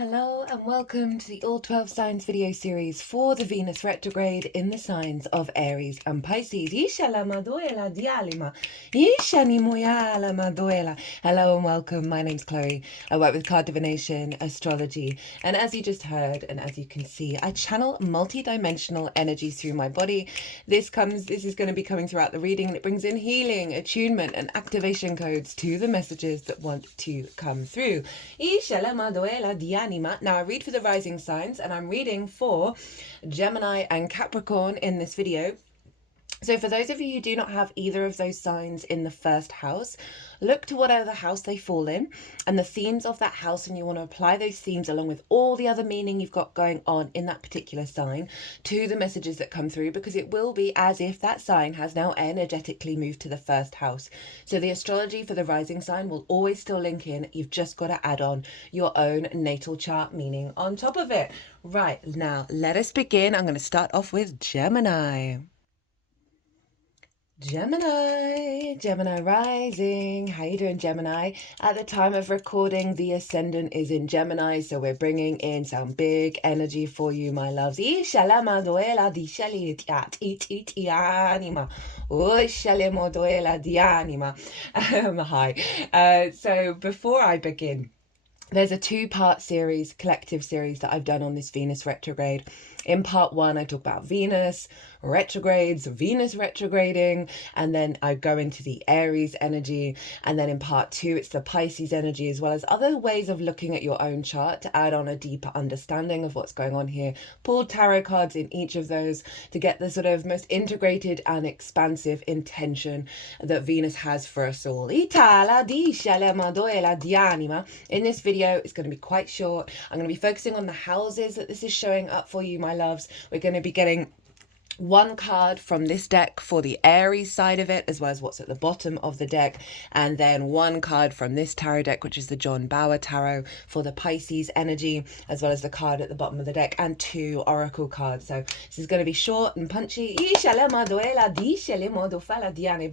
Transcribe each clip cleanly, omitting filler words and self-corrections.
Hello and welcome to the All 12 Signs video series for the Venus retrograde in the signs of Aries and Pisces. Hello and welcome. My name's Chloe. I work with card divination, astrology, and as you just heard and as you can see, I channel multi-dimensional energies through my body. This is going to be coming throughout the reading, and it brings in healing, attunement, and activation codes to the messages that want to come through. Now I read for the rising signs, and I'm reading for Gemini and Capricorn in this video. So for those of you who do not have either of those signs in the first house, look to whatever house they fall in and the themes of that house, and you want to apply those themes along with all the other meaning you've got going on in that particular sign to the messages that come through, because it will be as if that sign has now energetically moved to the first house. So the astrology for the rising sign will always still link in. You've just got to add on your own natal chart meaning on top of it. Right, now let us begin. I'm going to start off with Gemini. Gemini rising. How you doing, Gemini? At the time of recording, the ascendant is in Gemini, so we're bringing in some big energy for you, my loves. Hi. So before I begin, there's a two-part series, collective series that I've done on this Venus retrograde. In part one, I talk about Venus retrogrades, Venus retrograding, and then I go into the Aries energy. And then in part two, it's the Pisces energy, as well as other ways of looking at your own chart to add on a deeper understanding of what's going on here. Pulled tarot cards in each of those to get the sort of most integrated and expansive intention that Venus has for us all. In this video, it's going to be quite short. I'm going to be focusing on the houses that this is showing up for you, my loves. We're going to be getting one card from this deck for the Aries side of it, as well as what's at the bottom of the deck, and then one card from this tarot deck, which is the John Bauer Tarot, for the Pisces energy, as well as the card at the bottom of the deck, and two oracle cards. So this is going to be short and punchy. But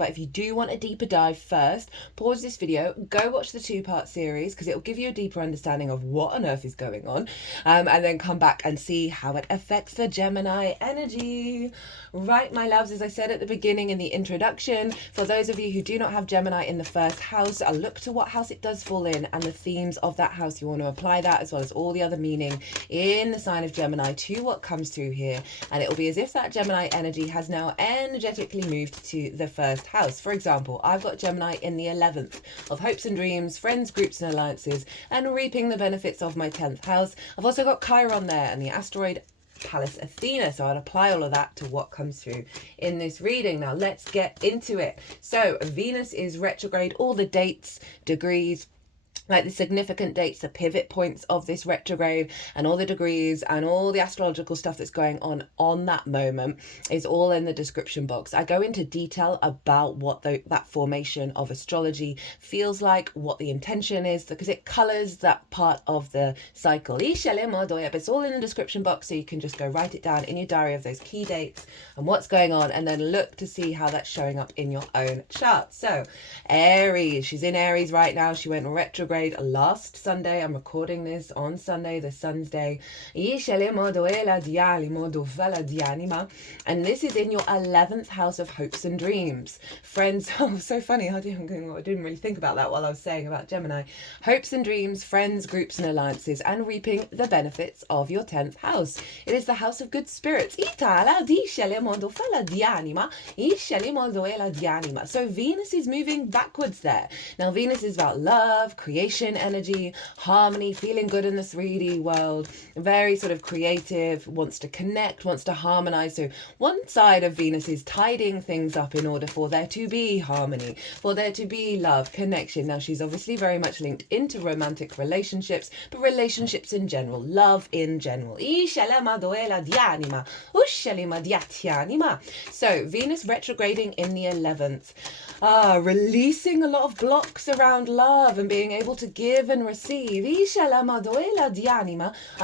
if you do want a deeper dive first, pause this video, go watch the two-part series, because it will give you a deeper understanding of what on earth is going on, and then come back and see how it affects the Gemini energy. Right, my loves, as I said at the beginning in the introduction, for those of you who do not have Gemini in the first house, I'll look to what house it does fall in and the themes of that house. You want to apply that, as well as all the other meaning in the sign of Gemini, to what comes through here. And it will be as if that Gemini energy has now energetically moved to the first house. For example, I've got Gemini in the 11th of hopes and dreams, friends, groups and alliances, and reaping the benefits of my 10th house. I've also got Chiron there and the asteroid Pallas Athene, so I'll apply all of that to what comes through in this reading. Now let's get into it. So Venus is retrograde, all the dates, degrees, like the significant dates, the pivot points of this retrograde, and all the degrees and all the astrological stuff that's going on that moment is all in the description box. I go into detail about what that formation of astrology feels like, what the intention is, because it colors that part of the cycle. But it's all in the description box, so you can just go write it down in your diary of those key dates and what's going on, and then look to see how that's showing up in your own chart. So Aries, she's in Aries right now. She went retrograde last Sunday. I'm recording this on Sunday, the Sun's Day. And this is in your 11th house of hopes and dreams. Friends, oh, so funny. I didn't really think about that while I was saying about Gemini. Hopes and dreams, friends, groups and alliances, and reaping the benefits of your 10th house. It is the house of good spirits. So Venus is moving backwards there. Now Venus is about love, creation, energy, harmony, feeling good in the 3D world, very sort of creative, wants to connect, wants to harmonize. So one side of Venus is tidying things up in order for there to be harmony, for there to be love, connection. Now she's obviously very much linked into romantic relationships, but relationships in general, love in general. So Venus retrograding in the 11th, releasing a lot of blocks around love and being able able to give and receive. I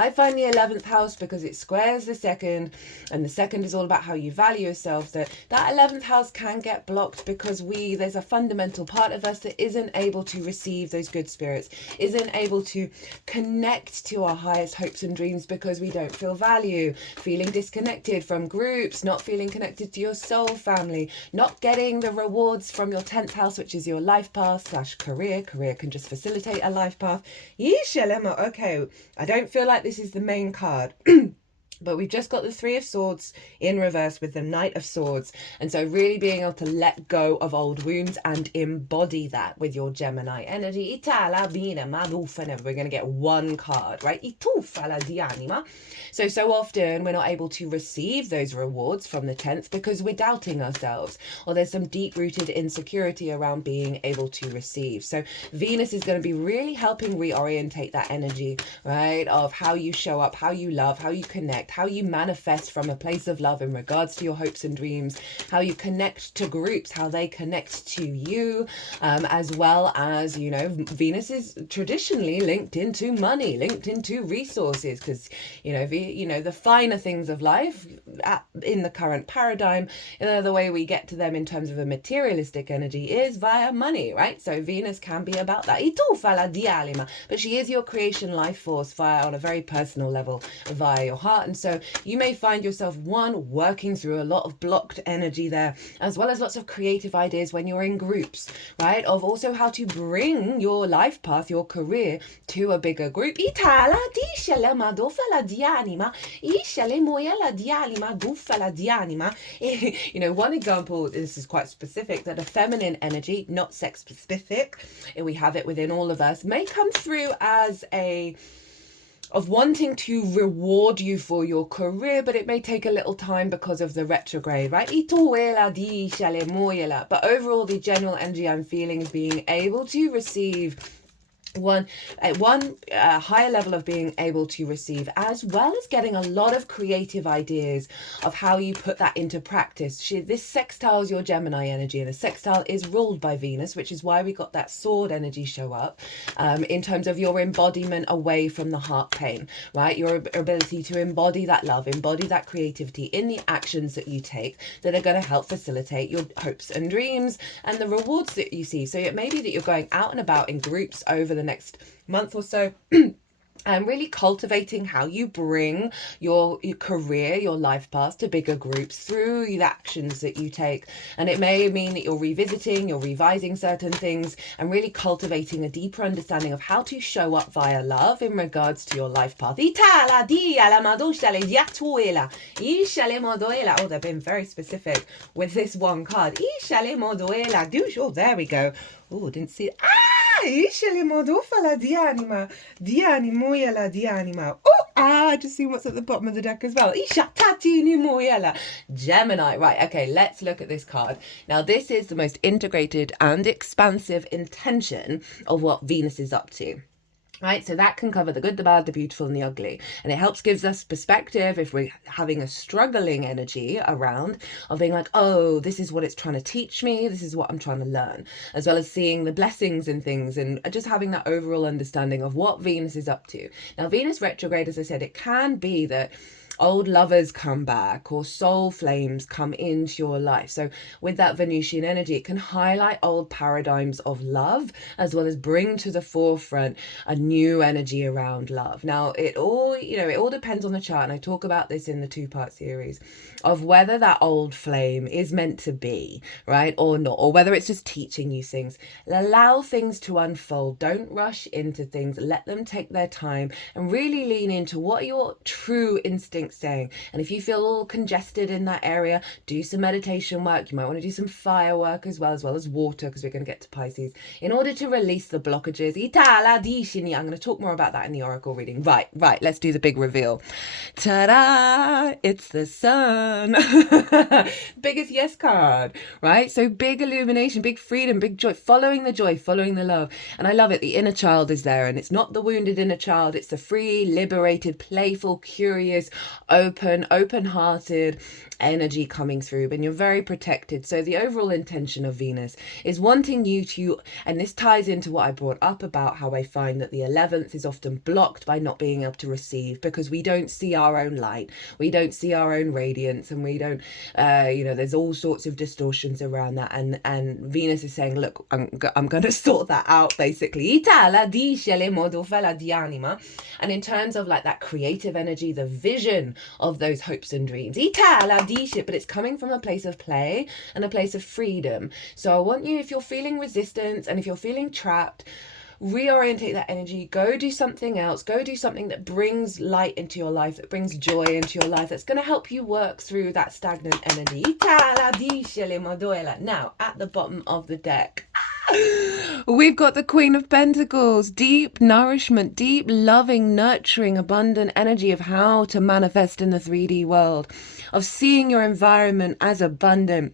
find the 11th house because it squares the second, and the second is all about how you value yourself. That 11th house can get blocked because there's a fundamental part of us that isn't able to receive those good spirits, isn't able to connect to our highest hopes and dreams because we don't feel value, feeling disconnected from groups, not feeling connected to your soul family, not getting the rewards from your 10th house, which is your life path / career. Career can just facilitate a life path. Okay, I don't feel like this is the main card. But we've just got the Three of Swords in reverse with the Knight of Swords. And so really being able to let go of old wounds and embody that with your Gemini energy. We're going to get one card, right? So often we're not able to receive those rewards from the 10th because we're doubting ourselves, or there's some deep-rooted insecurity around being able to receive. So Venus is going to be really helping reorientate that energy, right? Of how you show up, how you love, how you connect, how you manifest from a place of love in regards to your hopes and dreams, how you connect to groups, how they connect to you, as well as, you know, Venus is traditionally linked into money, linked into resources, because, you know, the finer things of life in the current paradigm, the way we get to them in terms of a materialistic energy is via money, right? So Venus can be about that. But she is your creation life force on a very personal level via your heart. And so you may find yourself, working through a lot of blocked energy there, as well as lots of creative ideas when you're in groups, right? Of also how to bring your life path, your career, to a bigger group. You know, one example, this is quite specific, that a feminine energy, not sex specific, and we have it within all of us, may come through as of wanting to reward you for your career, but it may take a little time because of the retrograde, right? But overall, the general energy I'm feeling is being able to receive one higher level of being able to receive, as well as getting a lot of creative ideas of how you put that into practice. This sextile is your Gemini energy, and a sextile is ruled by Venus, which is why we got that sword energy show up, in terms of your embodiment away from the heart pain, right? Your ability to embody that love, embody that creativity in the actions that you take that are going to help facilitate your hopes and dreams and the rewards that you see. So it may be that you're going out and about in groups over the next month or so and really cultivating how you bring your career, your life path to bigger groups through the actions that you take. And it may mean that you're revisiting, you're revising certain things, and really cultivating a deeper understanding of how to show up via love in regards to your life path. Oh, they've been very specific with this one card. Oh, there we go. Oh, didn't see it. Just see what's at the bottom of the deck as well. Gemini. Right, okay, let's look at this card. Now, this is the most integrated and expansive intention of what Venus is up to. Right, so that can cover the good, the bad, the beautiful, and the ugly. And it gives us perspective if we're having a struggling energy around of being like, oh, this is what it's trying to teach me. This is what I'm trying to learn, as well as seeing the blessings in things and just having that overall understanding of what Venus is up to. Now, Venus retrograde, as I said, it can be that old lovers come back or soul flames come into your life. So with that Venusian energy, it can highlight old paradigms of love, as well as bring to the forefront a new energy around love. Now, it all depends on the chart, and I talk about this in the 2-part series, of whether that old flame is meant to be, right, or not, or whether it's just teaching you things. Allow things to unfold. Don't rush into things. Let them take their time and really lean into what your true instincts saying. And if you feel all congested in that area, do some meditation work. You might want to do some fire work as well as water, because we're going to get to Pisces, in order to release the blockages. I'm going to talk more about that in the oracle reading. Right, let's do the big reveal. Ta-da! It's the sun. Biggest yes card, right? So big illumination, big freedom, big joy, following the love. And I love it. The inner child is there, and it's not the wounded inner child. It's the free, liberated, playful, curious, open-hearted energy coming through, and you're very protected. So the overall intention of Venus is wanting you to, and this ties into what I brought up about how I find that the 11th is often blocked by not being able to receive, because we don't see our own light, we don't see our own radiance, and we don't, there's all sorts of distortions around that, and Venus is saying, look, I'm going to sort that out, basically. And in terms of like that creative energy, the vision of those hopes and dreams, but it's coming from a place of play and a place of freedom. So I want you, if you're feeling resistance and if you're feeling trapped, reorientate that energy, go do something else, go do something that brings light into your life, that brings joy into your life, that's going to help you work through that stagnant energy. Now, at the bottom of the deck, we've got the Queen of Pentacles, deep nourishment, deep loving, nurturing, abundant energy of how to manifest in the 3D world, of seeing your environment as abundant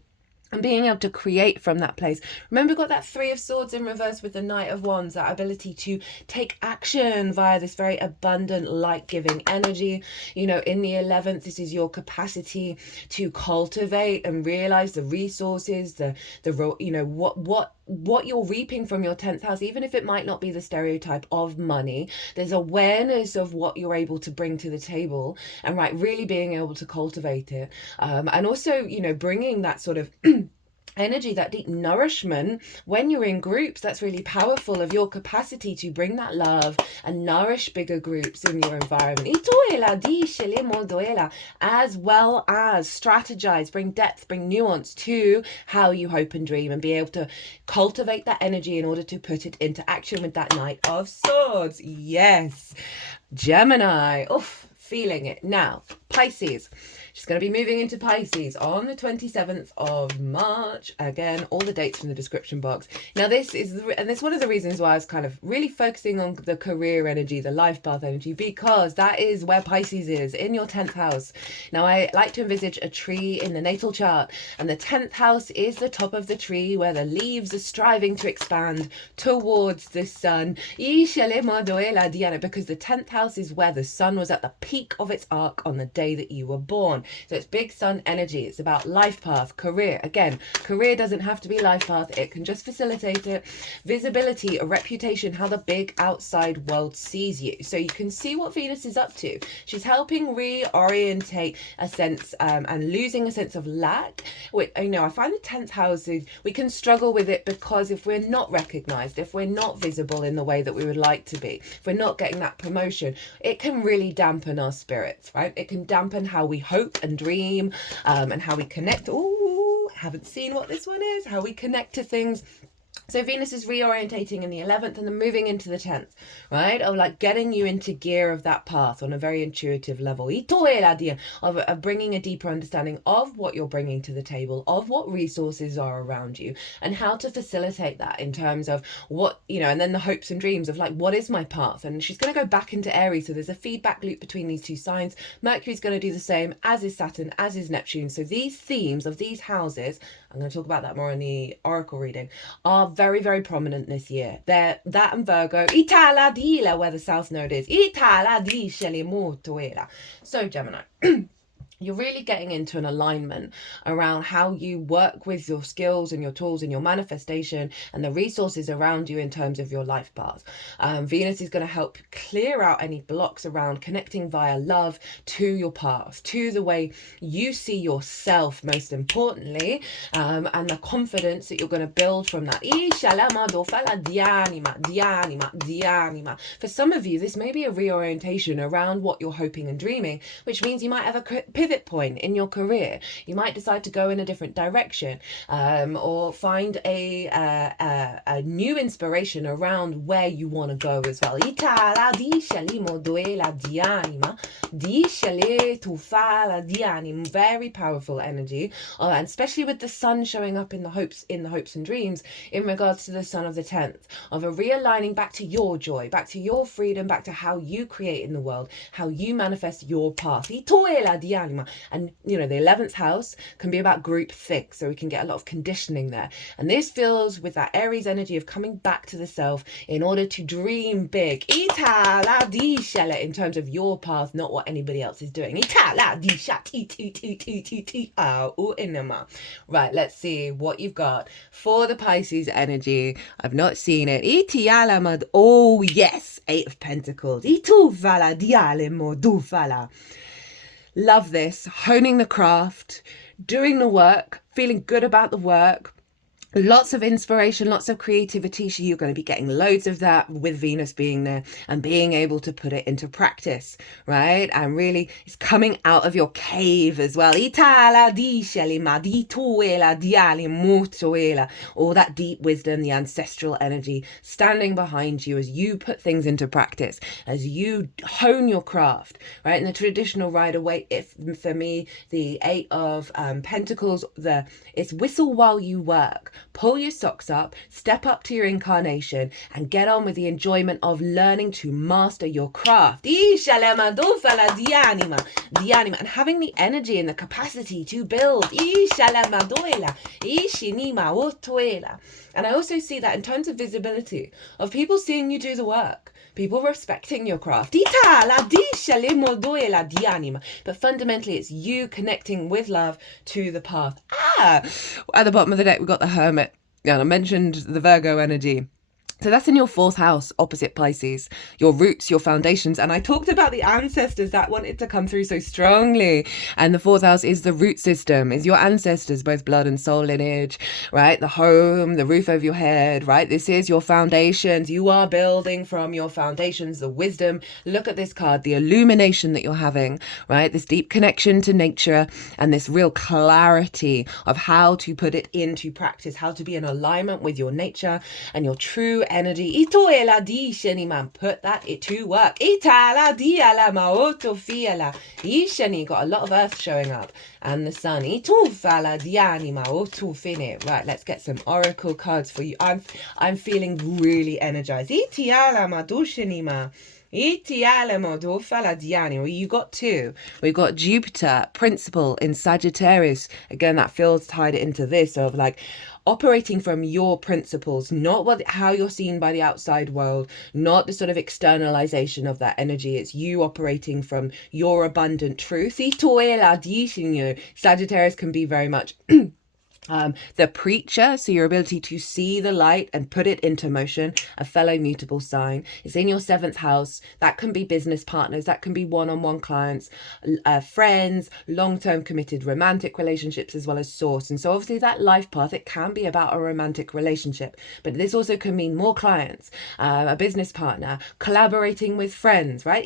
and being able to create from that place. Remember, we've got that Three of Swords in reverse with the Knight of Wands, that ability to take action via this very abundant, light-giving energy. You know, in the 11th, this is your capacity to cultivate and realize the resources, what you're reaping from your 10th house, even if it might not be the stereotype of money. There's awareness of what you're able to bring to the table, and really being able to cultivate it. And also, bringing that sort of energy, that deep nourishment when you're in groups. That's really powerful, of your capacity to bring that love and nourish bigger groups in your environment, as well as strategize, bring depth, bring nuance to how you hope and dream, and be able to cultivate that energy in order to put it into action with that Knight of Swords. Yes, Gemini. Oof, feeling it. Now, Pisces. She's going to be moving into Pisces on the 27th of March. Again, all the dates in the description box. Now, this is one of the reasons why I was kind of really focusing on the career energy, the life path energy, because that is where Pisces is, in your 10th house. Now, I like to envisage a tree in the natal chart, and the 10th house is the top of the tree where the leaves are striving to expand towards the sun. Because the 10th house is where the sun was at the peak of its arc on the day that you were born. So it's big sun energy. It's about life path, career. Again, career doesn't have to be life path. It can just facilitate it. Visibility, a reputation, how the big outside world sees you. So you can see what Venus is up to. She's helping reorientate a sense and losing a sense of lack. I find the 10th house, we can struggle with it, because if we're not recognized, if we're not visible in the way that we would like to be, if we're not getting that promotion, it can really dampen our spirits, right? It can dampen how we hope and dream, and how we connect. Ooh, haven't seen what this one is. How we connect to things. So Venus is reorientating in the 11th and then moving into the 10th, right? Of like getting you into gear of that path on a very intuitive level. Of bringing a deeper understanding of what you're bringing to the table, of what resources are around you, and how to facilitate that in terms of what, and then the hopes and dreams of like, what is my path? And she's going to go back into Aries. So there's a feedback loop between these two signs. Mercury's going to do the same, as is Saturn, as is Neptune. So these themes of these houses, I'm going to talk about that more in the oracle reading, are very, very prominent this year. They're that and Virgo, where the South Node is. So Gemini. You're really getting into an alignment around how you work with your skills and your tools and your manifestation and the resources around you in terms of your life path. Venus is going to help clear out any blocks around connecting via love to your path, to the way you see yourself, most importantly, and the confidence that you're going to build from that. For some of you, this may be a reorientation around what you're hoping and dreaming, which means you might have a pivot point in your career. You might decide to go in a different direction, or find a new inspiration around where you want to go as well. Very powerful energy, and especially with the sun showing up in the hopes and dreams in regards to the sun of the 10th, of a realigning back to your joy, back to your freedom, back to how you create in the world, how you manifest your path. anima. And, you know, the 11th house can be about group think, so we can get a lot of conditioning there. And this feels with that Aries energy of coming back to the self in order to dream big. In terms of your path, not what anybody else is doing. Right, let's see what you've got for the Pisces energy. I've not seen it. Oh, yes, 8 of Pentacles. Love this. Honing the craft, doing the work, feeling good about the work. Lots of inspiration, lots of creativity. So you're going to be getting loads of that with Venus being there and being able to put it into practice, right? And really, it's coming out of your cave as well. All that deep wisdom, the ancestral energy standing behind you as you put things into practice, as you hone your craft, right? In the traditional Rider-Waite, for me, the 8 of Pentacles, it's whistle while you work. Pull your socks up, step up to your incarnation, and get on with the enjoyment of learning to master your craft. And having the energy and the capacity to build. And I also see that in terms of visibility, of people seeing you do the work, people respecting your craft. But fundamentally, it's you connecting with love to the path. At the bottom of the deck, we've got the Hermit. And I mentioned the Virgo energy. So that's in your 4th house, opposite Pisces, your roots, your foundations. And I talked about the ancestors that wanted to come through so strongly. And the 4th house is the root system, is your ancestors, both blood and soul lineage, right? The home, the roof over your head, right? This is your foundations. You are building from your foundations, the wisdom. Look at this card, the illumination that you're having, right? This deep connection to nature and this real clarity of how to put it into practice, how to be in alignment with your nature and your true energy. Put that to work. Got a lot of earth showing up. And the sun. Right, let's get some oracle cards for you. I'm feeling really energized. You got 2. We've got Jupiter, principal in Sagittarius. Again, that feels tied into this of like operating from your principles, not how you're seen by the outside world, not the sort of externalization of that energy. It's you operating from your abundant truth. Sagittarius can be very much the preacher, so your ability to see the light and put it into motion, a fellow mutable sign. It's in your 7th house. That can be business partners, that can be one-on-one clients, friends, long-term committed romantic relationships, as well as source. And so obviously that life path, it can be about a romantic relationship, but this also can mean more clients, a business partner, collaborating with friends, right?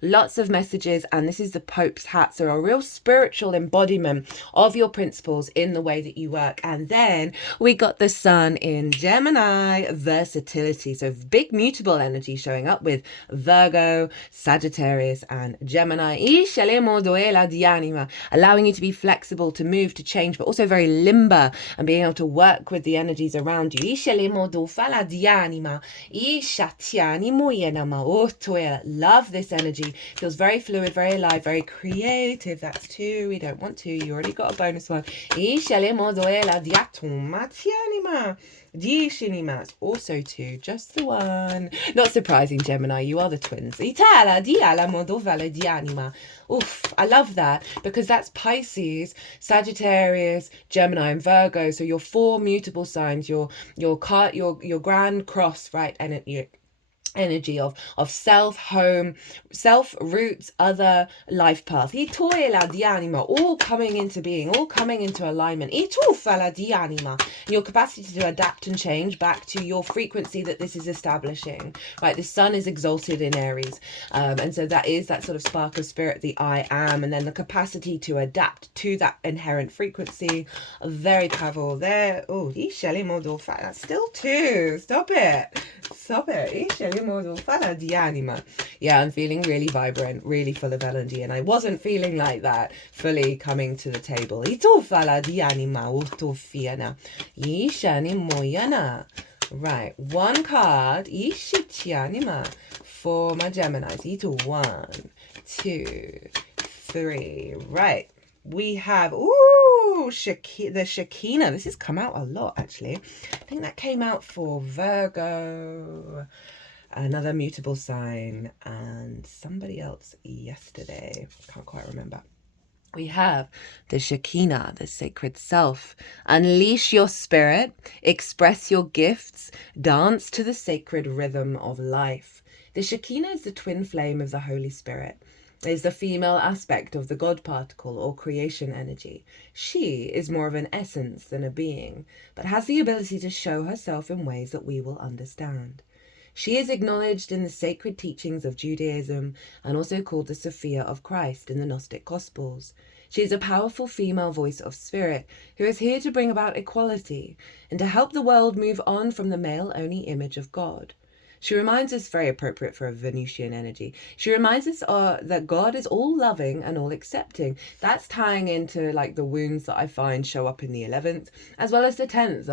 Lots of messages, and this is the Pope's hat, so a real spiritual embodiment of your principles in the way that you work. And then we got the sun in Gemini, versatility. So big mutable energy showing up with Virgo, Sagittarius, and Gemini. Allowing you to be flexible, to move, to change, but also very limber and being able to work with the energies around you. Love this energy. Feels very fluid, very alive, very creative. That's 2. We don't want 2. You already got a bonus one. It's also 2, just the one. Not surprising, Gemini, you are the twins. Oof, I love that, because that's Pisces, Sagittarius, Gemini, and Virgo. So your 4 mutable signs, your grand cross, right? And energy of self, home, self, roots, other, life path. All coming into being, all coming into alignment. Your capacity to adapt and change back to your frequency that this is establishing. Right, the sun is exalted in Aries, and so that is that sort of spark of spirit, the I am, and then the capacity to adapt to that inherent frequency. Very powerful there. Oh, that's still 2. Stop it. Yeah, I'm feeling really vibrant, really full of energy, and I wasn't feeling like that fully coming to the table. Right, one card for my Geminis. Eat 1, 2, 3. Right. We have, the Shekinah. This has come out a lot, actually. I think that came out for Virgo, another mutable sign, and somebody else yesterday. Can't quite remember. We have the Shekinah, the sacred self. Unleash your spirit, express your gifts, dance to the sacred rhythm of life. The Shekinah is the twin flame of the Holy Spirit. It is the female aspect of the God particle or creation energy. She is more of an essence than a being, but has the ability to show herself in ways that we will understand. She is acknowledged in the sacred teachings of Judaism and also called the Sophia of Christ in the Gnostic Gospels. She is a powerful female voice of spirit who is here to bring about equality and to help the world move on from the male-only image of God. She reminds us, very appropriate for a Venusian energy, she reminds us that God is all loving and all accepting. That's tying into like the wounds that I find show up in the 11th, as well as the 10th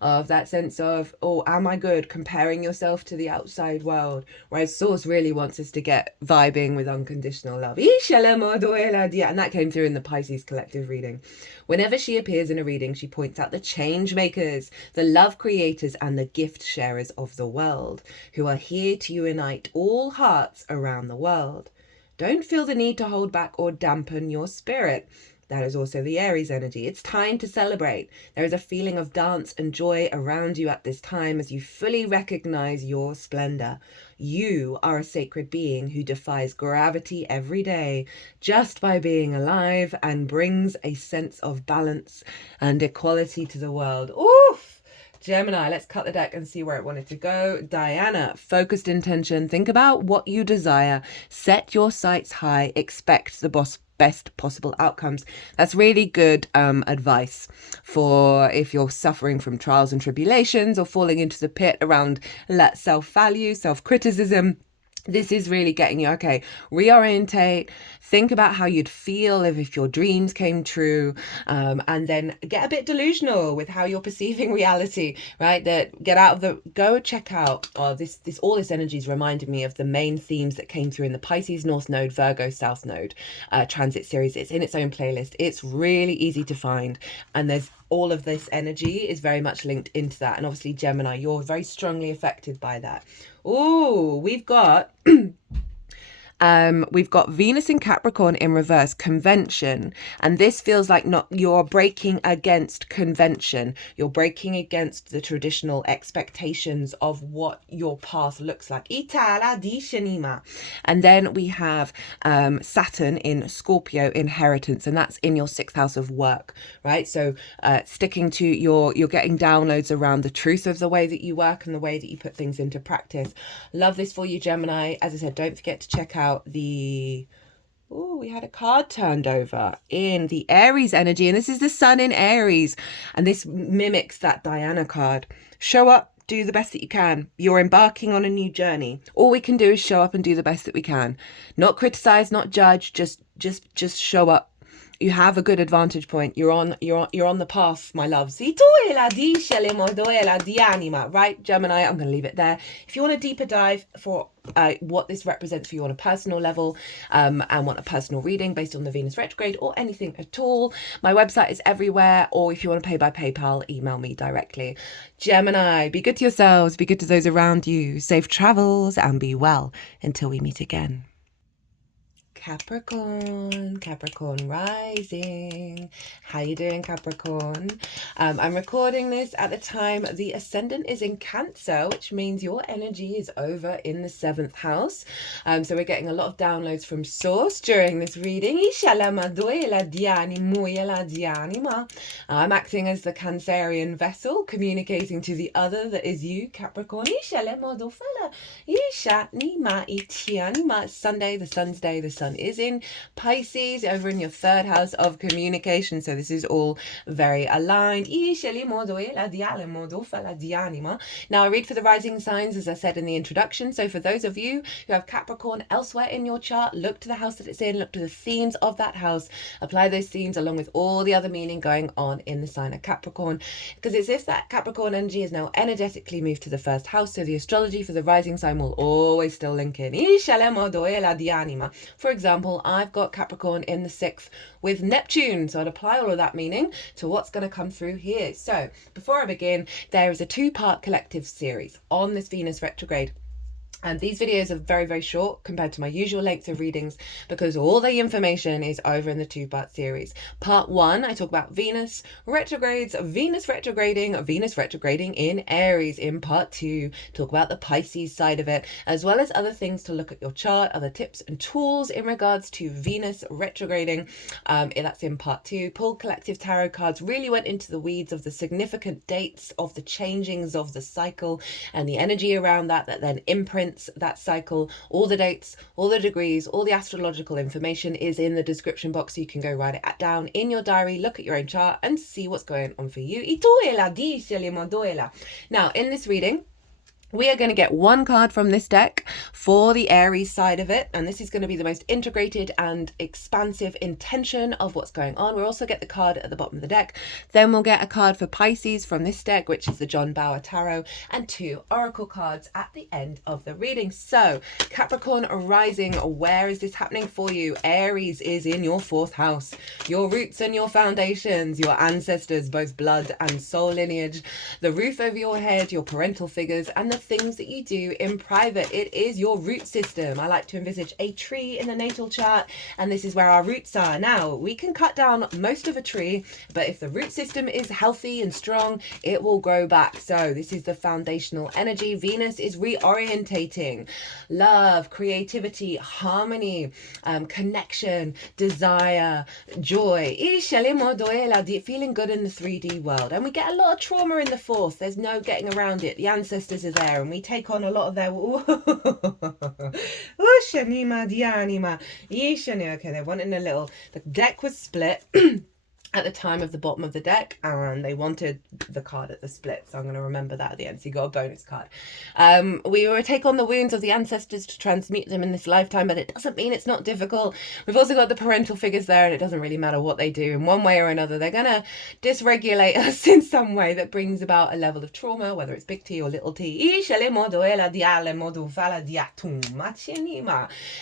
of that sense of, oh, am I good? Comparing yourself to the outside world. Whereas Source really wants us to get vibing with unconditional love. And that came through in the Pisces collective reading. Whenever she appears in a reading, she points out the change makers, the love creators, and the gift sharers of the world, who are here to unite all hearts around the world. Don't feel the need to hold back or dampen your spirit. That is also the Aries energy. It's time to celebrate. There is a feeling of dance and joy around you at this time as you fully recognize your splendor. You are a sacred being who defies gravity every day just by being alive and brings a sense of balance and equality to the world. Oof! Gemini, let's cut the deck and see where it wanted to go. Diana, focused intention. Think about what you desire. Set your sights high. Expect the best possible outcomes. That's really good advice for if you're suffering from trials and tribulations or falling into the pit around self-value, self-criticism. This is really getting you, okay, reorientate, think about how you'd feel if your dreams came true, and then get a bit delusional with how you're perceiving reality, right? Go check out, all this energy is reminding me of the main themes that came through in the Pisces North Node, Virgo South Node transit series. It's in its own playlist. It's really easy to find, and there's all of this energy is very much linked into that. And obviously Gemini, you're very strongly affected by that. Oh, we've got Venus in Capricorn in reverse, convention, and this feels like you're breaking against convention. You're breaking against the traditional expectations of what your path looks like. And then we have Saturn in Scorpio, inheritance, and that's in your 6th house of work, right? So sticking to you're getting downloads around the truth of the way that you work and the way that you put things into practice. Love this for you, Gemini. As I said, don't forget to check out we had a card turned over in the Aries energy, and this is the Sun in Aries, and this mimics that Diana card. Show up, do the best that you can. You're embarking on a new journey. All we can do is show up and do the best that we can. Not criticize, not judge, just show up. You have a good advantage point. You're on the path, my loves. Right, Gemini, I'm going to leave it there. If you want a deeper dive for what this represents for you on a personal level, and want a personal reading based on the Venus retrograde or anything at all, my website is everywhere. Or if you want to pay by PayPal, email me directly. Gemini, be good to yourselves, be good to those around you. Safe travels and be well until we meet again. Capricorn rising. How you doing, Capricorn? I'm recording this at the time the ascendant is in Cancer, which means your energy is over in the 7th house. So we're getting a lot of downloads from Source during this reading. I'm acting as the Cancerian vessel, communicating to the other that is you, Capricorn. Sunday, the sun's day, the sun is in Pisces, over in your third house of communication. So this is all very aligned. Now I read for the rising signs, as I said in the introduction. So for those of you who have Capricorn elsewhere in your chart, look to the house that it's in, look to the themes of that house, apply those themes along with all the other meaning going on in the sign of Capricorn, because it's if that Capricorn energy is now energetically moved to the first house, so the astrology for the rising sign will always still link in. For example, I've got Capricorn in the 6th with Neptune, so I'd apply all of that meaning to what's going to come through here. So before I begin, there is a 2-part collective series on this Venus retrograde. And these videos are very, very short compared to my usual length of readings because all the information is over in the 2-part series. Part 1, I talk about Venus retrogrades, Venus retrograding in Aries. In Part 2, talk about the Pisces side of it, as well as other things to look at your chart, other tips and tools in regards to Venus retrograding. That's in Part 2. Pulled collective tarot cards, really went into the weeds of the significant dates of the changings of the cycle and the energy around that then imprints that cycle. All the dates, all the degrees, all the astrological information is in the description box, so you can go write it down in your diary, look at your own chart and see what's going on for you. Now in this reading, we are going to get one card from this deck for the Aries side of it, and this is going to be the most integrated and expansive intention of what's going on. We'll also get the card at the bottom of the deck. Then we'll get a card for Pisces from this deck, which is the John Bauer Tarot, and 2 oracle cards at the end of the reading. So Capricorn rising, where is this happening for you? Aries is in your 4th house, your roots and your foundations, your ancestors, both blood and soul lineage, the roof over your head, your parental figures, and the things that you do in private. It is your root system. I like to envisage a tree in the natal chart, and this is where our roots are. Now, we can cut down most of a tree, but if the root system is healthy and strong, it will grow back. So this is the foundational energy. Venus is reorientating love, creativity, harmony, connection, desire, joy. Feeling good in the 3D world. And we get a lot of trauma in the 4th. There's no getting around it. The ancestors are there, and we take on a lot of their okay, they're wanting a little, the deck was split at the time of the bottom of the deck, and they wanted the card at the split, so I'm going to remember that at the end. So you got a bonus card. We will take on the wounds of the ancestors to transmute them in this lifetime, but it doesn't mean it's not difficult. We've also got the parental figures there, and it doesn't really matter what they do. In one way or another, they're going to dysregulate us in some way that brings about a level of trauma, whether it's big T or little t.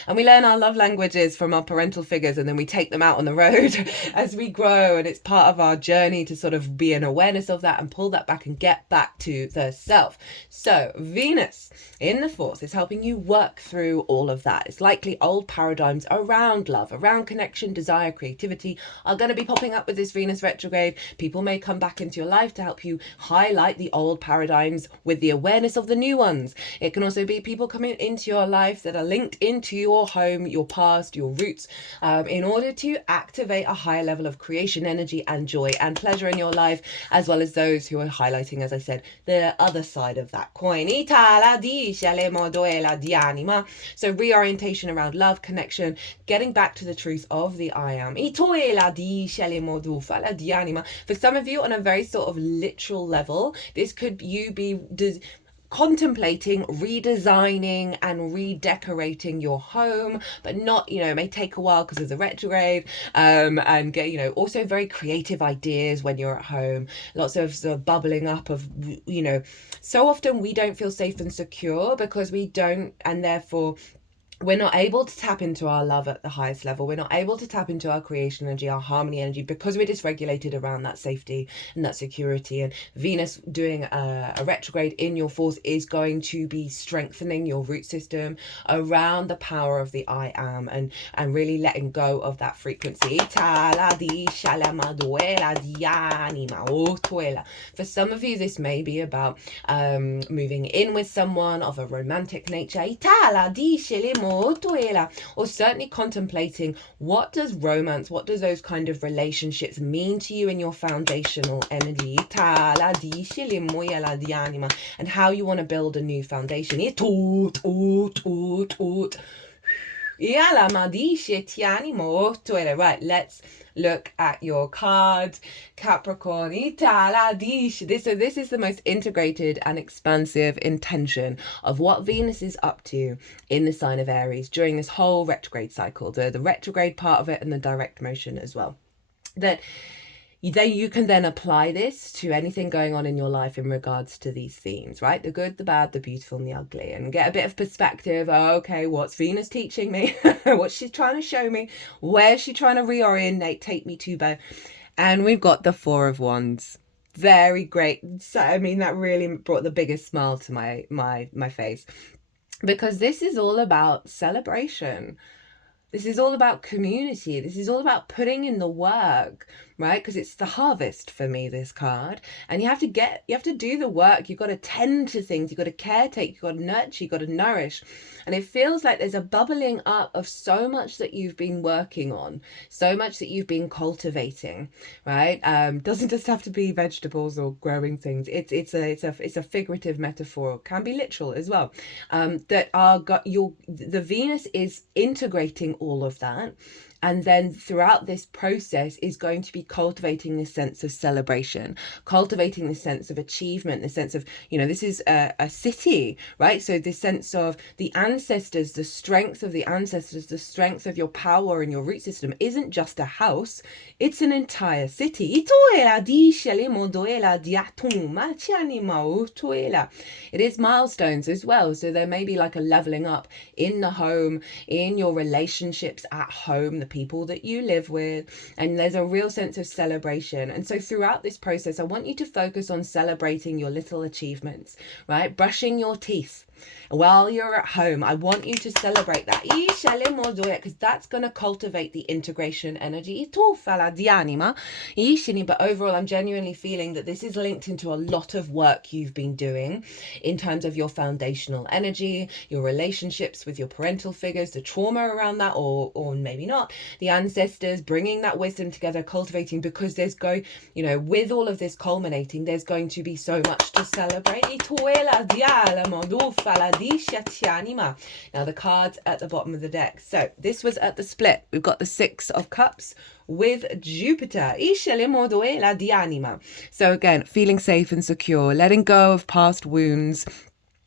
And we learn our love languages from our parental figures, and then we take them out on the road as we grow. And it's part of our journey to sort of be an awareness of that and pull that back and get back to the self. So Venus in the 4th is helping you work through all of that. It's likely old paradigms around love, around connection, desire, creativity are going to be popping up with this Venus retrograde. People may come back into your life to help you highlight the old paradigms with the awareness of the new ones. It can also be people coming into your life that are linked into your home, your past, your roots, in order to activate a higher level of creation energy and joy and pleasure in your life, as well as those who are highlighting, as I said, the other side of that coin. So reorientation around love, connection, getting back to the truth of the I am. For some of you, on a very sort of literal level, this could you be contemplating redesigning and redecorating your home, but not, it may take a while because of the retrograde, and get, also very creative ideas when you're at home, lots of sort of bubbling up of, so often we don't feel safe and secure because we don't, and therefore we're not able to tap into our love at the highest level. We're not able to tap into our creation energy, our harmony energy, because we're dysregulated around that safety and that security. And Venus doing a retrograde in your 4th is going to be strengthening your root system around the power of the I am, and really letting go of that frequency. For some of you, this may be about moving in with someone of a romantic nature, or certainly contemplating what does romance, what does those kind of relationships mean to you in your foundational energy, and how you want to build a new foundation. Right, let's look at your card, Capricorn. So this is the most integrated and expansive intention of what Venus is up to in the sign of Aries during this whole retrograde cycle, the retrograde part of it and the direct motion as well. That you can then apply this to anything going on in your life in regards to these themes, right? The good, the bad, the beautiful, and the ugly, and get a bit of perspective. Oh, okay, what's Venus teaching me? What's she trying to show me? Where's she trying to take me to, Bo? And we've got the Four of Wands. Very great. So, I mean, that really brought the biggest smile to my face, because this is all about celebration. This is all about community. This is all about putting in the work, right? Because it's the harvest for me, this card. And you have to do the work. You've got to tend to things. You've got to caretake. You've got to nurture. You've got to nourish. And it feels like there's a bubbling up of so much that you've been working on, so much that you've been cultivating, right? Doesn't just have to be vegetables or growing things. It's a figurative metaphor. It can be literal as well. The Venus is integrating all of that, and then throughout this process is going to be cultivating this sense of celebration, cultivating this sense of achievement, this sense of, this is a city, right? So this sense of the ancestors, the strength of the ancestors, the strength of your power and your root system isn't just a house, it's an entire city. It is milestones as well. So there may be like a leveling up in the home, in your relationships at home, the people that you live with, and there's a real sense of celebration. And so throughout this process, I want you to focus on celebrating your little achievements, right? Brushing your teeth while you're at home. I want you to celebrate that, because that's going to cultivate the integration energy. But overall, I'm genuinely feeling that this is linked into a lot of work you've been doing in terms of your foundational energy, your relationships with your parental figures, the trauma around that, or maybe not, the ancestors, bringing that wisdom together, cultivating, because with all of this culminating, there's going to be so much to celebrate. Now the cards at the bottom of the deck. So this was at the split. We've got the Six of Cups with Jupiter. So again, feeling safe and secure, letting go of past wounds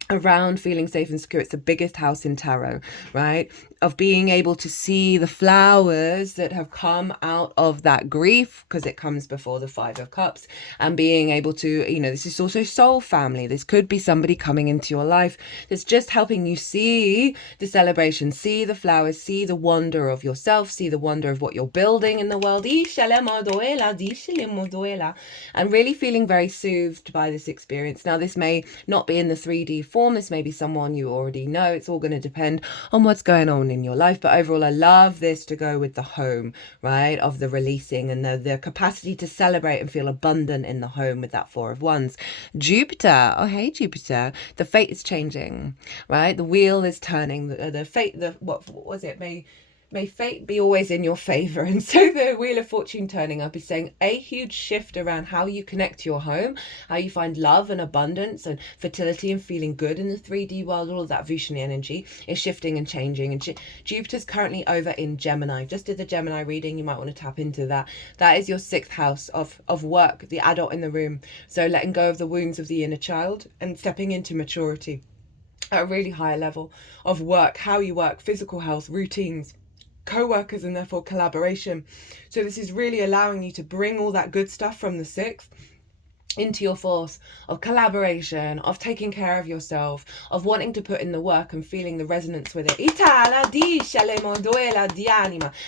around feeling safe and secure. It's the biggest house in tarot, right? Of being able to see the flowers that have come out of that grief, because it comes before the Five of Cups, and being able to, this is also soul family. This could be somebody coming into your life that's just helping you see the celebration, see the flowers, see the wonder of yourself, see the wonder of what you're building in the world, and really feeling very soothed by this experience. Now, this may not be in the 3D form. This may be someone you already know. It's all going to depend on what's going on in your life, but overall I love this to go with the home, right, of the releasing and the capacity to celebrate and feel abundant in the home with that Four of Wands. Jupiter, oh hey Jupiter, the fate is changing, right? The wheel is turning. The fate, what was it, may fate be always in your favor. And so the Wheel of Fortune turning up is saying a huge shift around how you connect to your home, how you find love and abundance and fertility and feeling good in the 3D world. All of that visionary energy is shifting and changing. And Jupiter's currently over in Gemini. Just did the Gemini reading. You might want to tap into that. That is your 6th house of work, the adult in the room. So letting go of the wounds of the inner child and stepping into maturity at a really high level of work, how you work, physical health, routines, co-workers, and therefore collaboration. So this is really allowing you to bring all that good stuff from the 6th into your force of collaboration, of taking care of yourself, of wanting to put in the work and feeling the resonance with it.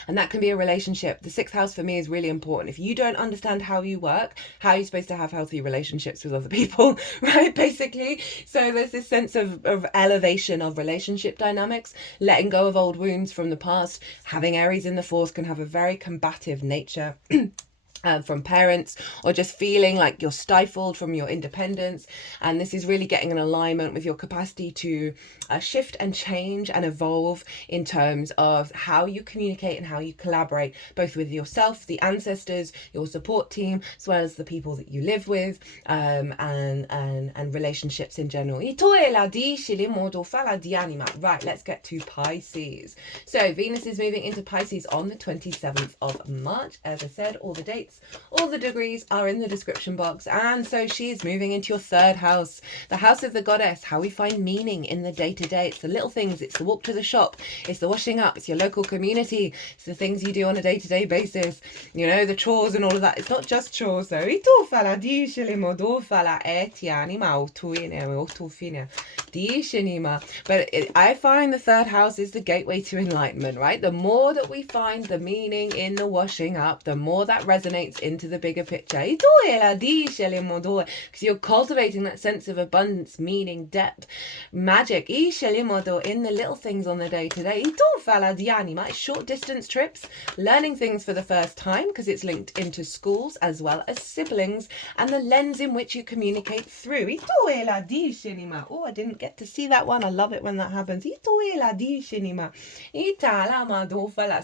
And that can be a relationship. The 6th house for me is really important. If you don't understand how you work, how are you supposed to have healthy relationships with other people, right? Basically. So there's this sense of elevation of relationship dynamics, letting go of old wounds from the past. Having Aries in the 4th can have a very combative nature. from parents, or just feeling like you're stifled from your independence. And this is really getting an alignment with your capacity to shift and change and evolve in terms of how you communicate and how you collaborate, both with yourself, the ancestors, your support team, as well as the people that you live with, and relationships in general. Right, let's get to Pisces. So Venus is moving into Pisces on the 27th of March. As I said, all the dates, all the degrees are in the description box. And so she is moving into your third house, the house of the goddess, how we find meaning in the day-to-day. It's the little things, it's the walk to the shop, it's the washing up, it's your local community, it's the things you do on a day-to-day basis, you know, the chores and all of that. It's not just chores though. But I find the third house is the gateway to enlightenment, right? The more that we find the meaning in the washing up, the more that resonates into the bigger picture. Because you're cultivating that sense of abundance, meaning, depth, magic in the little things on the day-to-day. Short distance trips, learning things for the first time because it's linked into schools as well as siblings, and the lens in which you communicate through. Oh, I didn't get to see that one. I love it when that happens.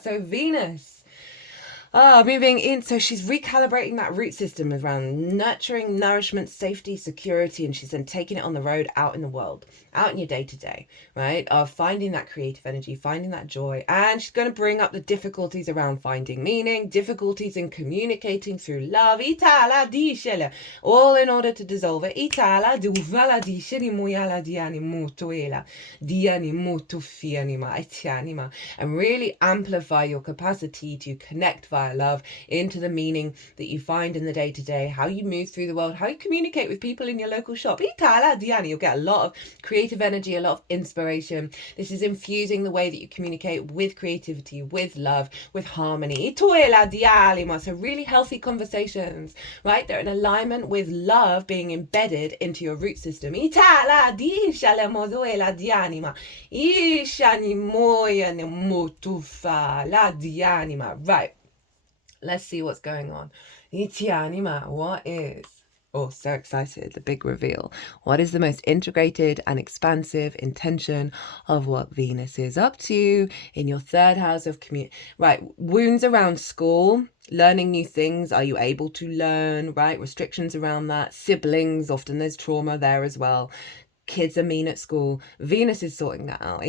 So Venus, moving in, so she's recalibrating that root system around nurturing, nourishment, safety, security, and she's then taking it on the road, out in the world, out in your day-to-day, right? Of finding that creative energy, finding that joy. And she's going to bring up the difficulties around finding meaning, difficulties in communicating through love, all in order to dissolve it. And really amplify your capacity to connect via love into the meaning that you find in the day-to-day, how you move through the world, how you communicate with people in your local shop. You'll get a lot of creative energy, a lot of inspiration. This is infusing the way that you communicate with creativity, with love, with harmony. So really healthy conversations, right? They're in alignment with love being embedded into your root system. Right. Let's see what's going on. What is... Oh, so excited. The big reveal. What is the most integrated and expansive intention of what Venus is up to in your third house of community? Right. Wounds around school, learning new things. Are you able to learn? Right. Restrictions around that. Siblings. Often there's trauma there as well. Kids are mean at school. Venus is sorting that out.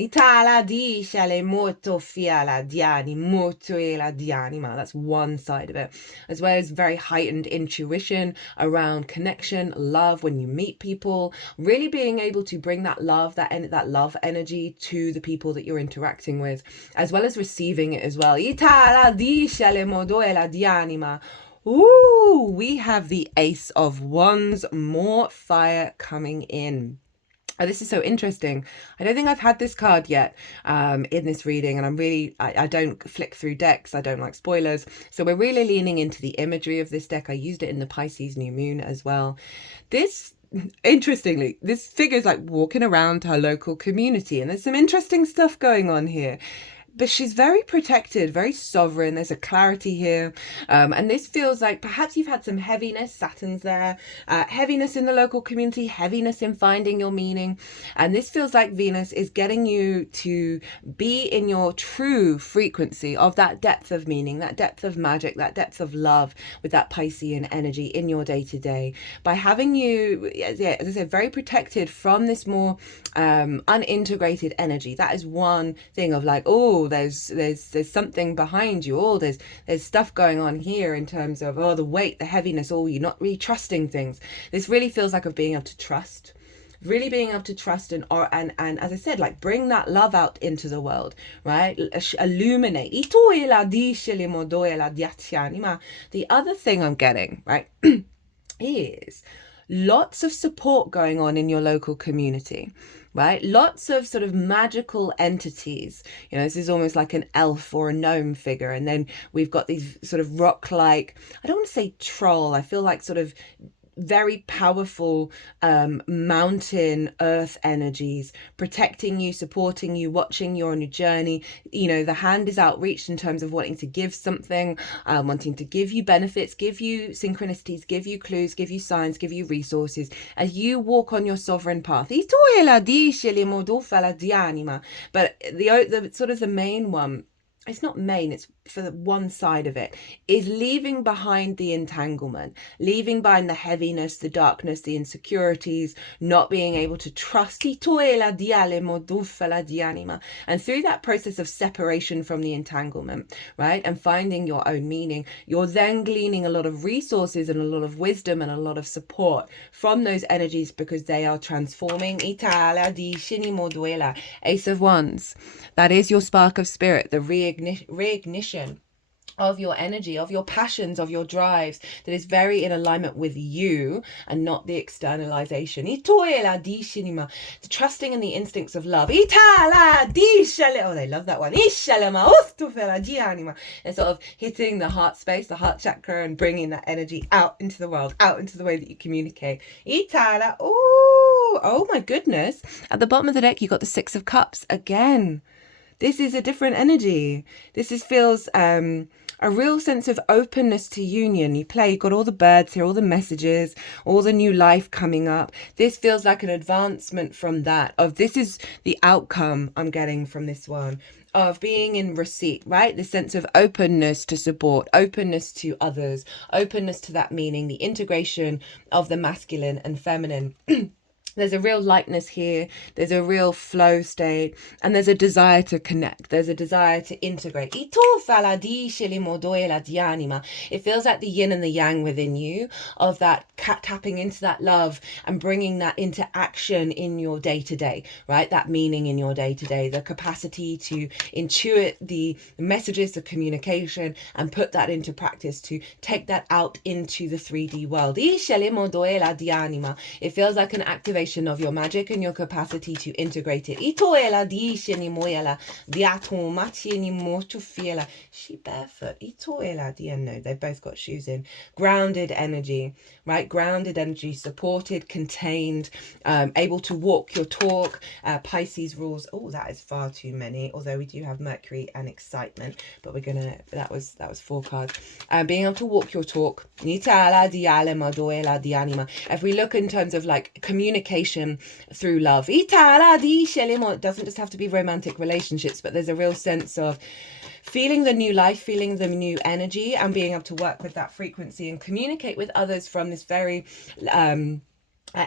That's one side of it. As well as very heightened intuition around connection, love when you meet people. Really being able to bring that love, that love energy to the people that you're interacting with, as well as receiving it as well. Ooh, we have the Ace of Wands. More fire coming in. Oh, this is so interesting. I don't think I've had this card yet in this reading, and I don't flick through decks. I don't like spoilers. So we're really leaning into the imagery of this deck. I used it in the Pisces new moon as well. Interestingly, this figure's like walking around her local community, and there's some interesting stuff going on here. But she's very protected, very sovereign. There's a clarity here. And this feels like perhaps you've had some heaviness. Saturn's there. Heaviness in the local community. Heaviness in finding your meaning. And this feels like Venus is getting you to be in your true frequency of that depth of meaning, that depth of magic, that depth of love with that Piscean energy in your day-to-day. By having you, as I said, very protected from this more unintegrated energy. That is one thing of like, oh, there's something behind you. Oh, there's stuff going on here in terms of, oh, the weight, the heaviness. Oh, you're not really trusting things. This really feels like of being able to trust. Really being able to trust and as I said, like bring that love out into the world, right? Illuminate. The other thing I'm getting, right, is lots of support going on in your local community, right? Lots of sort of magical entities. You know, this is almost like an elf or a gnome figure. And then we've got these sort of rock-like, I don't want to say troll, I feel like sort of very powerful mountain earth energies protecting you, supporting you, watching you on your journey. You know, the hand is outreached in terms of wanting to give something, wanting to give you benefits, give you synchronicities, give you clues, give you signs, give you resources as you walk on your sovereign path. But the sort of the main one, it's not main, it's for the one side of it, is leaving behind the entanglement, leaving behind the heaviness, the darkness, the insecurities, not being able to trust. And through that process of separation from the entanglement, right, and finding your own meaning, you're then gleaning a lot of resources and a lot of wisdom and a lot of support from those energies, because they are transforming. Ace of Wands, that is your spark of spirit, the reignition of your energy, of your passions, of your drives, that is very in alignment with you and not the externalization. The trusting in the instincts of love. Oh, they love that one. They're sort of hitting the heart space, the heart chakra, and bringing that energy out into the world, out into the way that you communicate. Oh my goodness. At the bottom of the deck, you got the Six of Cups again. This is a different energy. Feels a real sense of openness to union. You've got all the birds here, all the messages, all the new life coming up. This feels like an advancement from that. This is the outcome I'm getting from this one, of being in receipt, right? The sense of openness to support, openness to others, openness to that meaning, the integration of the masculine and feminine. There's a real lightness here. There's a real flow state, and there's a desire to connect. There's a desire to integrate. It feels like the yin and the yang within you, of that tapping into that love and bringing that into action in your day-to-day, right? That meaning in your day-to-day, the capacity to intuit the messages, the communication, and put that into practice, to take that out into the 3D world. It feels like an activation of your magic and your capacity to integrate it. She barefoot. No, they both got shoes in. Grounded energy, right? Grounded energy, supported, contained, able to walk your talk. Pisces rules. Oh, that is far too many. Although we do have Mercury and excitement, but we're gonna. That was 4 cards. Being able to walk your talk. If we look in terms of like communication through love, it doesn't just have to be romantic relationships, but there's a real sense of feeling the new life, feeling the new energy, and being able to work with that frequency and communicate with others from this very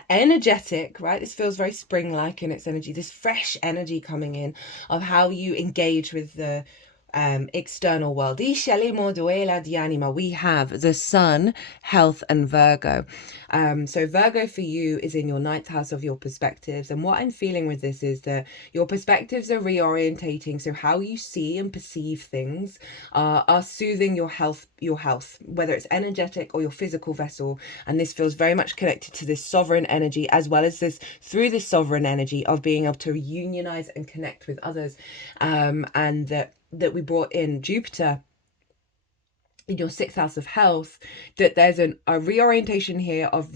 energetic, right? This feels very spring-like in its energy, this fresh energy coming in of how you engage with the external world. We have the Sun, Health, and Virgo. So Virgo for you is in your 9th house of your perspectives, and what I'm feeling with this is that your perspectives are reorientating. So how you see and perceive things are soothing your health, whether it's energetic or your physical vessel. And this feels very much connected to this sovereign energy, as well as this, through this sovereign energy of being able to unionize and connect with others, and that we brought in Jupiter in your 6th house of health, that there's a reorientation here of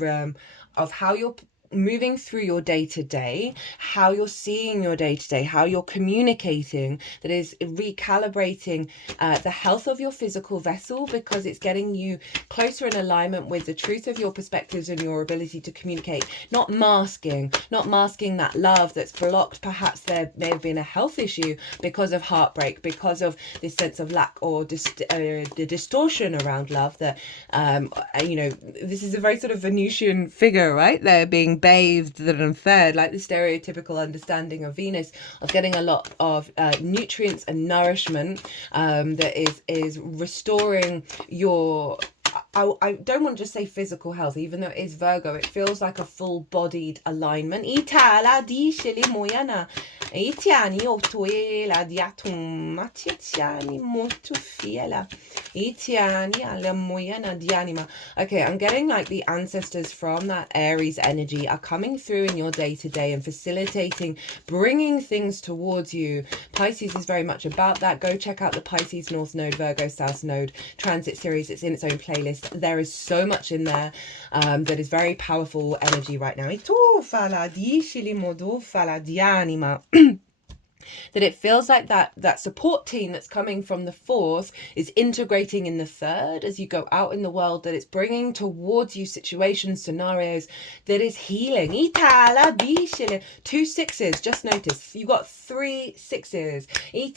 how you're moving through your day-to-day, how you're seeing your day-to-day, how you're communicating, that is recalibrating the health of your physical vessel, because it's getting you closer in alignment with the truth of your perspectives and your ability to communicate, not masking that love that's blocked. Perhaps there may have been a health issue because of heartbreak, because of this sense of lack or the distortion around love, that this is a very sort of Venusian figure, right? They're being bathed and fed, like the stereotypical understanding of Venus, of getting a lot of nutrients and nourishment that is restoring your, I don't want to just say physical health, even though it is Virgo. It feels like a full-bodied alignment. Okay, I'm getting like the ancestors from that Aries energy are coming through in your day-to-day and facilitating, bringing things towards you. Pisces is very much about that. Go check out the Pisces North Node, Virgo South Node transit series. It's in its own playlist. There is so much in there that is very powerful energy right now. That it feels like that support team that's coming from the fourth is integrating in the third as you go out in the world, that it's bringing towards you situations, scenarios that is healing. 2 sixes, just notice you got 3 sixes. And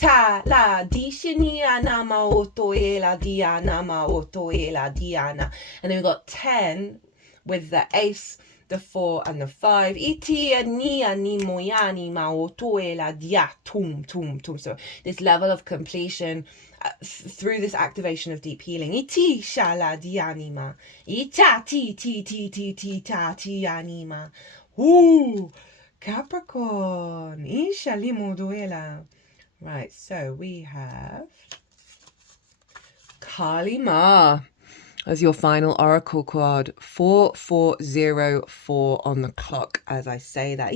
then we got 10 with the ace, the 4 and the 5. So this level of completion through this activation of deep healing. Ooh, Capricorn. Right, so we have Kali Ma as your final oracle card. 4404 on the clock as I say that.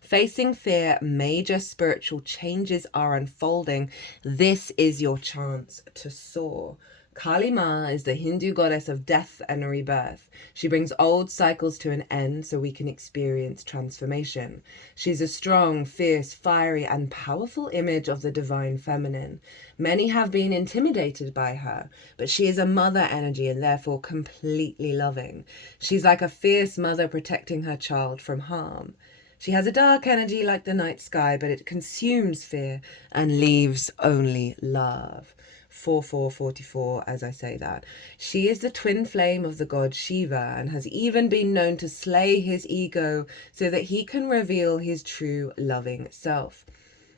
Facing fear, major spiritual changes are unfolding. This is your chance to soar. Kali Ma is the Hindu goddess of death and rebirth. She brings old cycles to an end so we can experience transformation. She's a strong, fierce, fiery, and powerful image of the divine feminine. Many have been intimidated by her, but she is a mother energy and therefore completely loving. She's like a fierce mother protecting her child from harm. She has a dark energy like the night sky, but it consumes fear and leaves only love. 4444 as I say that. She is the twin flame of the god Shiva and has even been known to slay his ego so that he can reveal his true loving self.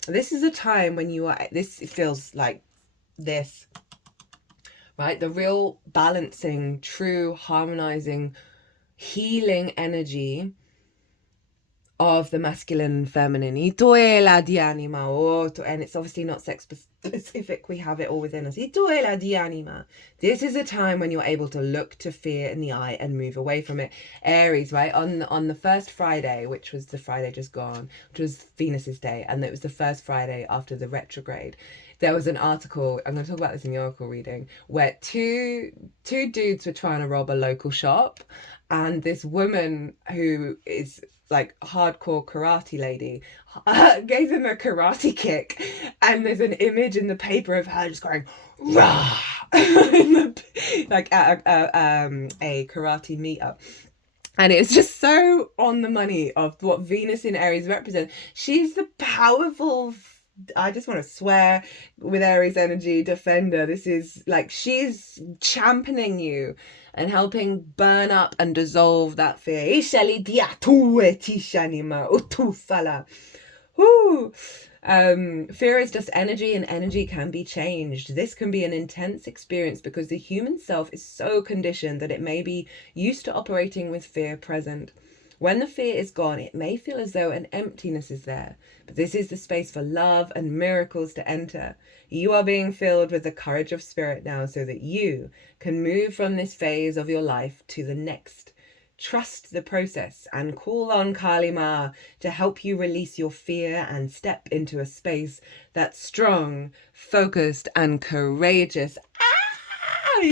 This is a time when you are, this feels like this, right? The real balancing, true, harmonizing, healing energy of the masculine and feminine. And it's obviously not sex specific. We have it all within us. This is a time when you're able to look to fear in the eye and move away from it. Aries, right? On the first Friday, which was the Friday just gone, which was Venus's day, and it was the first Friday after the retrograde, there was an article, I'm going to talk about this in the oracle reading, where two dudes were trying to rob a local shop, and this woman who is like hardcore karate lady gave him a karate kick, and there's an image in the paper of her just going rah like at a karate meetup. And it's just so on the money of what Venus in Aries represents. She's the powerful, I just want to swear with Aries energy, defender. This is like, she's championing you and helping burn up and dissolve that fear. Fear is just energy, and energy can be changed. This can be an intense experience because the human self is so conditioned that it may be used to operating with fear present. When the fear is gone, it may feel as though an emptiness is there, but this is the space for love and miracles to enter. You are being filled with the courage of spirit now so that you can move from this phase of your life to the next. Trust the process and call on Kali Ma to help you release your fear and step into a space that's strong, focused, and courageous. Oh,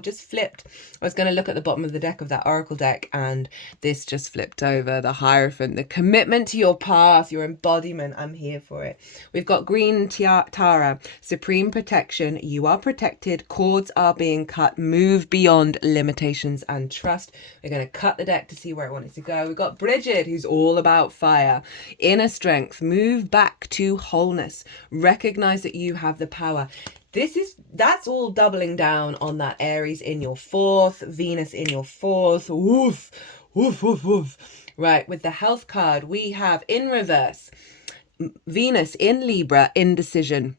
just flipped. I was going to look at the bottom of the deck of that oracle deck, and this just flipped over. The Hierophant, the commitment to your path, your embodiment. I'm here for it. We've got green Tara, supreme protection. You are protected. Cords are being cut. Move beyond limitations and trust. We're going to cut the deck to see where it wanted to go. We've got Bridget, who's all about fire. Inner strength. Move back to wholeness. Recognize that you have the power. That's all doubling down on that Aries in your fourth, Venus in your fourth. Woof, woof, woof, woof. Right, with the health card, we have in reverse, Venus in Libra, indecision.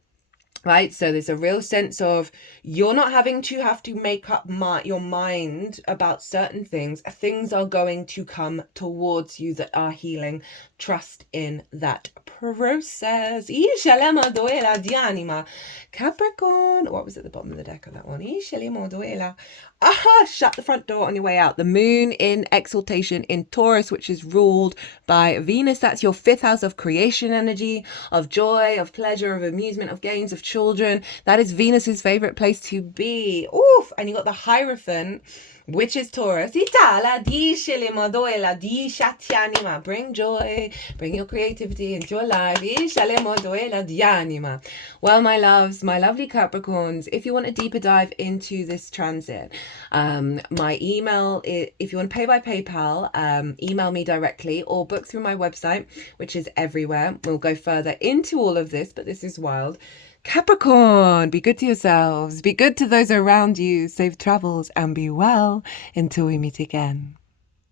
right? So there's a real sense of you're not having to make up your mind about certain things. Things are going to come towards you that are healing. Trust in that process. Capricorn. What was at the bottom of the deck of that one? Aha! Shut the front door on your way out. The moon in exaltation in Taurus, which is ruled by Venus. That's your 5th house of creation energy, of joy, of pleasure, of amusement, of games, of children. That is Venus's favorite place to be. Oof! And you got the Hierophant, which is Taurus. Bring joy, bring your creativity into your life. Well, my loves, my lovely Capricorns, if you want a deeper dive into this transit, my email, if you want to pay by PayPal, email me directly or book through my website, which is everywhere. We'll go further into all of this, but this is wild. Capricorn, be good to yourselves, be good to those around you, safe travels, and be well until we meet again.